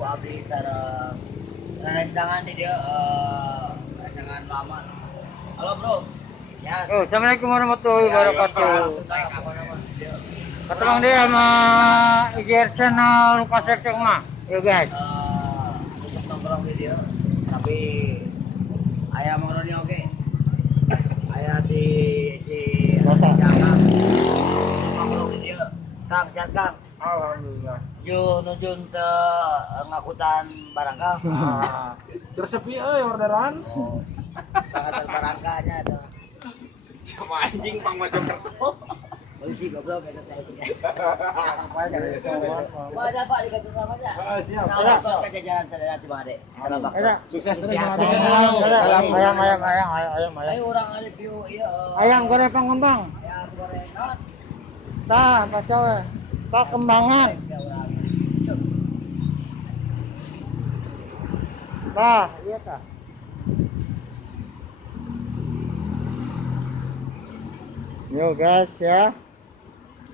abdi sareng rencangan di dia rencangan lama. Halo bro. Ya. Oh, assalamualaikum warahmatullahi wabarakatuh. Ketemu dia sama IGR channel Lukas Cek mah. Yo guys. Untuk nongkrong di dia, tapi ayah mau oke. Ayah di jalan nongkrong di dia. Kang, sehat Kang. Alhamdulillah. Yo nujun ke ngakutan barang Kang. Terus sepi orderan. Oh. Ngakutan barangkanya tuh. Sama anjing Pang Mojokerto. Polisi goblok kata saya sih. Apa Ada Pak dikata sama aja. Siap. Salam buat kejajaran saya Cibang Ade. Salam Pak. Sukses terus Siap. Salam ayam. Ayo orang review iya. Ayam goreng pengembang. Ayam goreng non. Tah, kacau ya. Pakembangan. Tah, iya tah. Yo guys ya.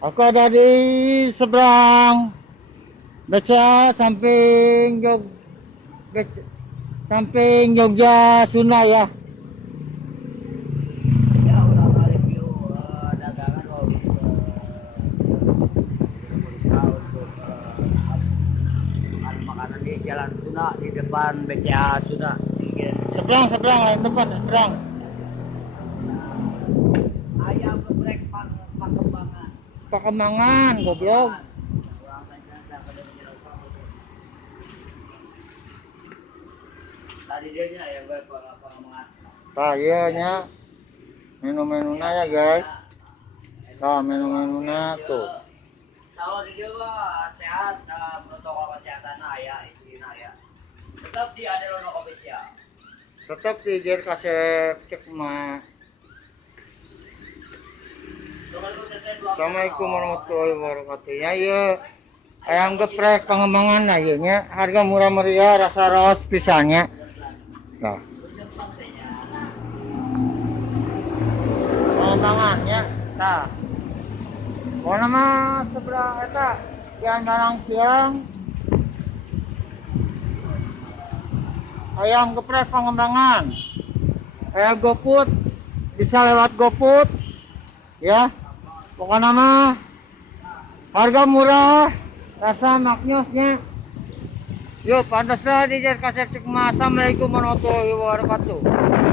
Aku ada di seberang Beca samping samping Jogja Sunda ya. Ya orang review dagangan untuk makanan di Jalan Sunda di depan BCA Sunda. Seberang lain depan seberang. Ayam geprek Pakembangan. Pakembangan goblok. Tadi dia nya ayam geprek Pakembangan. Tah iya nya. Menu-menunya ya guys. Tah menu-menunya tuh. Kalau di dia mah sehat, protokol kesehatan aya, intinya aya. Tetap di Adelono official. Tetap di IGR Kasep Cek mah. Assalamualaikum warahmatullahi wabarakatuh. Ya iya. Ayam geprek pengembangan lah ya nya. Harga murah meriah, rasa raos pisannya. Nah, pengembangannya. Nah. Mau nama seberang eta Kian Barang Siang. Ayam geprek pengembangan. Ayam GoFood bisa lewat GoFood. Ya. Pokoknya mah harga murah, rasa maknyosnya. Yuk, pantaslah di Kasep Cek. Assalamualaikum warahmatullahi wabarakatuh.